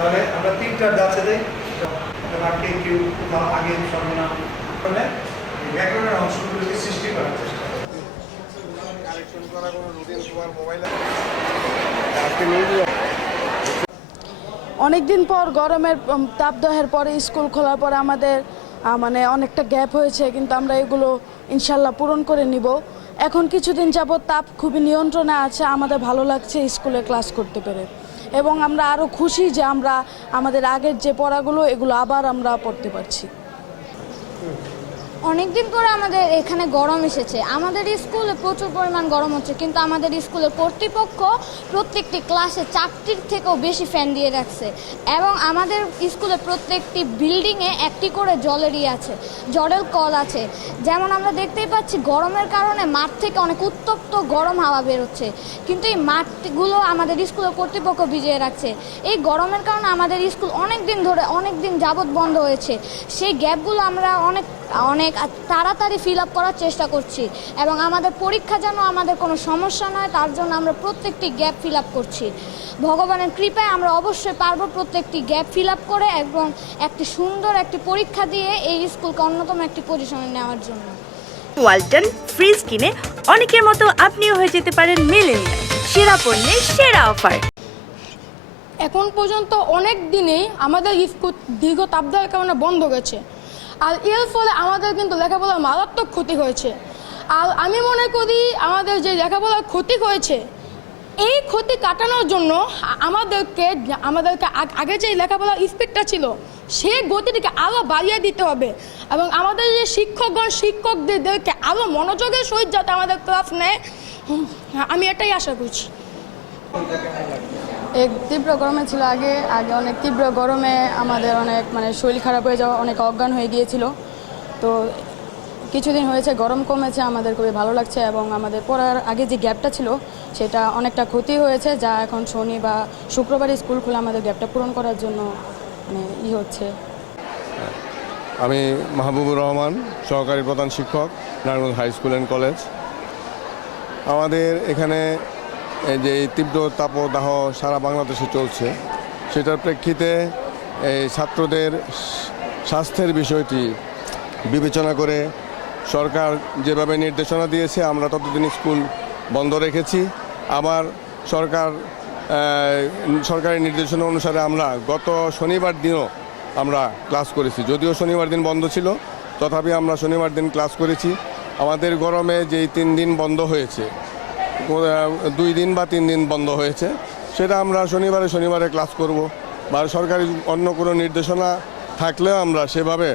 তাহলে আমরা 3টা ব্যাচে দেই, আগে কেউ আগে সর্বনাম মানে ব্যাকরণের অংশগুলোকে সৃষ্টি করার চেষ্টা করি। কালেকশন করা কোনো রুটিন তোমার মোবাইলে অনেকদিন পর গরমের তাপদাহের পরে স্কুল খোলার পরে আমাদের মানে অনেকটা গ্যাপ হয়েছে, কিন্তু আমরা এগুলো ইনশাল্লাহ পূরণ করে নিব। এখন কিছুদিন যাবত তাপ খুবই নিয়ন্ত্রণে আছে, আমাদের ভালো লাগছে স্কুলে ক্লাস করতে পেরে, এবং আমরা আরও খুশি যে আমরা আমাদের আগের যে পড়াগুলো এগুলো আবার আমরা পড়তে পারছি। অনেকদিন পরে আমাদের এখানে গরম এসেছে, আমাদের স্কুলে প্রচুর পরিমাণ গরম হচ্ছে, কিন্তু আমাদের স্কুলের কর্তৃপক্ষ প্রত্যেকটি ক্লাসে 4টির থেকেও বেশি ফ্যান দিয়ে রাখছে, এবং আমাদের স্কুলের প্রত্যেকটি বিল্ডিংয়ে একটি করে জলের কল আছে। যেমন আমরা দেখতেই পাচ্ছি গরমের কারণে মাঠ থেকে অনেক উত্তপ্ত গরম হাওয়া বেরোচ্ছে, কিন্তু এই মাঠগুলো আমাদের স্কুলের কর্তৃপক্ষ ভিজিয়ে রাখছে। এই গরমের কারণে আমাদের স্কুল অনেক দিন যাবৎ বন্ধ হয়েছে। সেই গ্যাপগুলো আমরা অনেক তাড়াতাড়ি ফিল আপ করার চেষ্টা করছি, এবং আমাদের পরীক্ষা যেন আমাদের কোনো সমস্যা নয় তার জন্য আমরা প্রত্যেকটি গ্যাপ ফিল আপ করছি। ভগবানের কৃপায় আমরা অবশ্যই পারবো প্রত্যেকটি গ্যাপ ফিল আপ করে এবং একটি সুন্দর একটি পরীক্ষা দিয়ে এই স্কুলকে অন্যতম একটি পজিশনে নেওয়ার জন্য। ওয়ালটন ফ্রিজ কিনে অনেকের মতো আপনিও হয়ে যেতে পারেন মিলেনিয়াল, সেরা পণ্যের সেরা অফার। এখন পর্যন্ত অনেক দিনেই আমাদের স্কুল দীর্ঘ তাপদাহের কারণে বন্ধ গেছে, আর এর ফলে আমাদের কিন্তু লেখাপড়ার মারাত্মক ক্ষতি হয়েছে। আর আমি মনে করি আমাদের যে লেখাপড়ার ক্ষতি হয়েছে এই ক্ষতি কাটানোর জন্য আমাদেরকে আগে যে লেখাপড়ার স্পিডটা ছিল সেই গতিটিকে আরও বাড়িয়ে দিতে হবে, এবং আমাদের যে শিক্ষকদেরকে আরও মনোযোগের সহিত যাতে আমাদের ক্লাস নেয়, আমি এটাই আশা করছি। এক তীব্র গরমে ছিল আগে অনেক তীব্র গরমে আমাদের অনেক শরীর খারাপ হয়ে যাওয়া, অনেক অজ্ঞান হয়ে গিয়েছিল। তো কিছুদিন হয়েছে গরম কমেছে, আমাদের খুবই ভালো লাগছে, এবং আমাদের পড়ার আগে যে গ্যাপটা ছিল সেটা অনেকটা ক্ষতি হয়েছে, যা এখন শনি বা শুক্রবারে স্কুল খুলে আমাদের গ্যাপটা পূরণ করার জন্য হচ্ছে। আমি মাহবুবুর রহমান, সহকারী প্রধান শিক্ষক, Narayanganj high school and college. আমাদের এখানে এই যে তীব্র তাপদাহ সারা বাংলাদেশে চলছে, সেটার প্রেক্ষিতে এই ছাত্রদের স্বাস্থ্যের বিষয়টি বিবেচনা করে সরকার যেভাবে নির্দেশনা দিয়েছে আমরা ততদিন স্কুল বন্ধ রেখেছি। আবার সরকারের নির্দেশনা অনুসারে আমরা গত শনিবার দিনও আমরা ক্লাস করেছি, যদিও শনিবার দিন বন্ধ ছিল, তথাপি আমরা শনিবার দিন ক্লাস করেছি। আমাদের গরমে যেই 3 দিন বন্ধ হয়েছে, 2 দিন বা 3 দিন বন্ধ হয়েছে, সেটা আমরা শনিবারে ক্লাস করব, বা সরকারি অন্য কোনো নির্দেশনা থাকলেও আমরা সেভাবে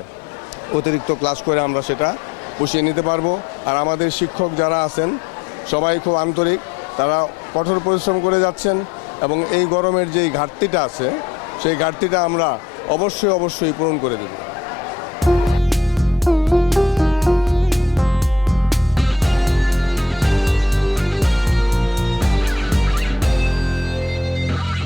অতিরিক্ত ক্লাস করে আমরা সেটা পুষিয়ে নিতে পারবো। আর আমাদের শিক্ষক যারা আছেন সবাই খুব আন্তরিক, তারা কঠোর পরিশ্রম করে যাচ্ছেন, এবং এই গরমের যেই ঘাটতিটা আছে সেই ঘাটতিটা আমরা অবশ্যই পূরণ করে দেব।